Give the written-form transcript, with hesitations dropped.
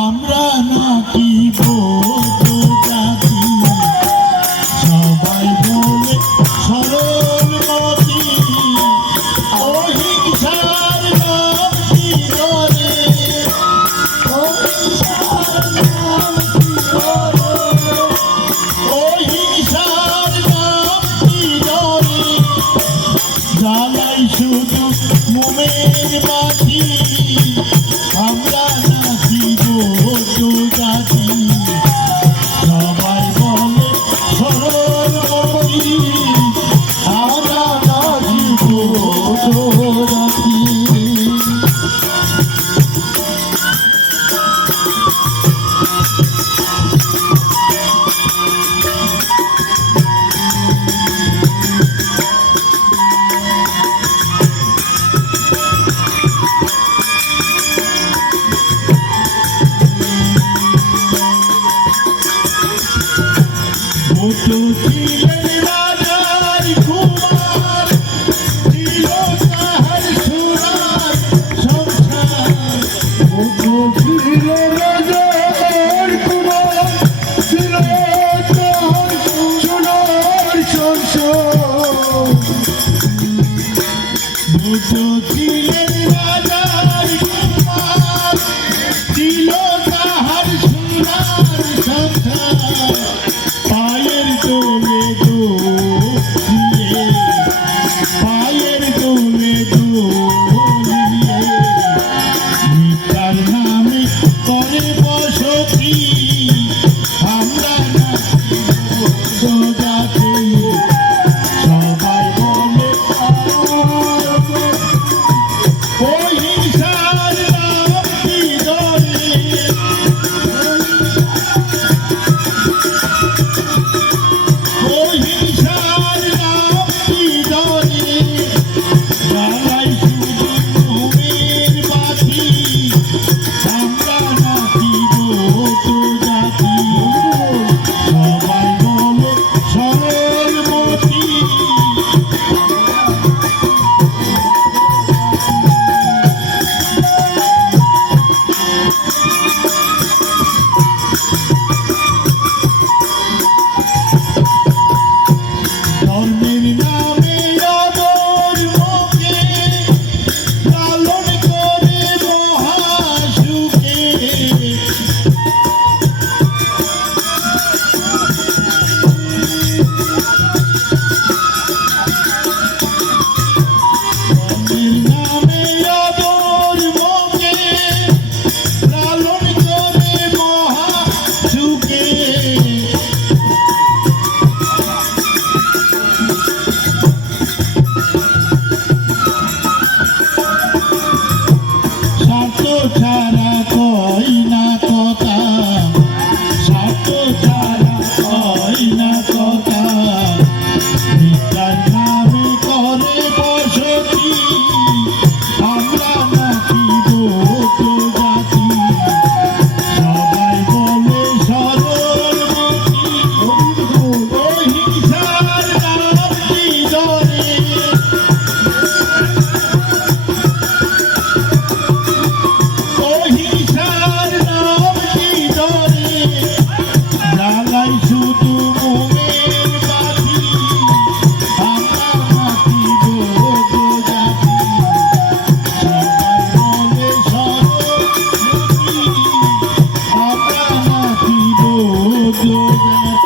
আমরা নাকি বলবো জাতি সবাই বলে সরল মতি অহিংসার নাম কি করে অহিংসার নাম কি করে জ্বালাই শুধু মোমের বাতি আমরা নাকি বৌদ্ধ জাতি সবাই বলে সরল মতি আমরা নাকি বৌদ্ধ জাতি ছিলেন রাজার কুমার ছিল তাহার সোনার সংসার ছিলেন রাজার কুমার ছিল তাহার সোনার সংসার ছিলেন রাজার কুমার ছিল তাহার সোনার সংসার পায়ের দোলে দোলিয়ে পায়ের দোলে দোলিয়ে মিথ্যার নামে করে বসতি আমরা নাকি বৌদ্ধ জাতি সবাই বলে অহিংসার নাম কি ধরে অহিংসার নাম কি ধরে জ্বালাই শুধু মোমের বাতি আমরা নাকি বৌদ্ধ জাতি সবাই বলে সরল মতি ধর্মের নামে অধর্মকে লালন করে মহাসুখে ধর্মের নামে অধর্মকে লালন করে মহাসুখে স্বার্থ ছাড়া কই না কথা স্বার্থ ছাড়া কই না কথা মিথ্যার নামে করে বসতি আমরা নাকি বৌদ্ধ জাতি সবাই বলে সরল মতি অহিংসার নাম কি ধরে অহিংসার নাম কি ধরে জ্বালাই শুধু মোমের বাতি আমরা নাকি বৌদ্ধ জাতি সবাই বলে সরল মতি আমরা নাকি বৌদ্ধ জাতি।